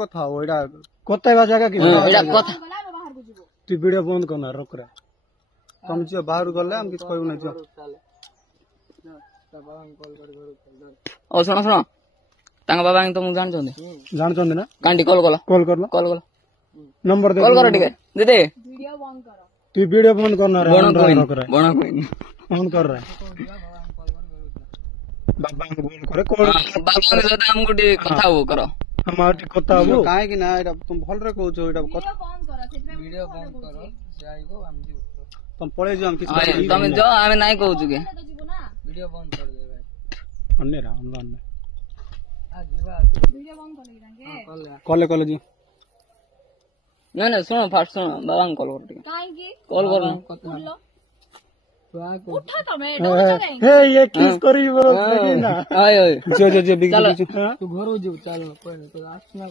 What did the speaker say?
କଥା ହବ ଏଇଟା କଥା ଜାଗା କି କଥା ତୁ ଭିଡିଓ ବନ୍ଦ କରନା ରଖରେ ତମେ ଯିବ ବାହାରୁ ଗଲେ ଆମେ କିଛି କହିବୁ ନାହିଁ ଓ ଶୁଣ ଶୁଣ ତାଙ୍କ ବାବା ତମକୁ ଜାଣିଛନ୍ତି ନା କାଣ୍ଟି କଲ୍ କଲ କଲ ନମ୍ବର ଦେ କଲ୍ କର ଟିକେ ଦିଦି ତୁ ଭିଡିଓ ବନ୍ଦ କରନା रे ବଣ କହିନି बंद कर रहा है बाबा को बोल करे कोन बाबा सहित हमको ଟିକେ କଥା ହବ କର हमार କଥା हबो काहे कि ना एटा तुम भल रे कहू छो एटा वीडियो बंद करो जाइबो हम जी तुम पळे जो हम किछ तमे जो आमे नाही कहू छु के वीडियो बंद कर दे भाई अन्ने रा ऑनलाइन आ जीवा वीडियो बंद कर ले जी नहीं सुनो फास्ट सुनो बाबा को कॉल कर ठीक है कॉल करना उठा तमे हे ये किस करी बोल ना आय जो बिग चलो तू घर हो जो चल कोई नहीं तो आसना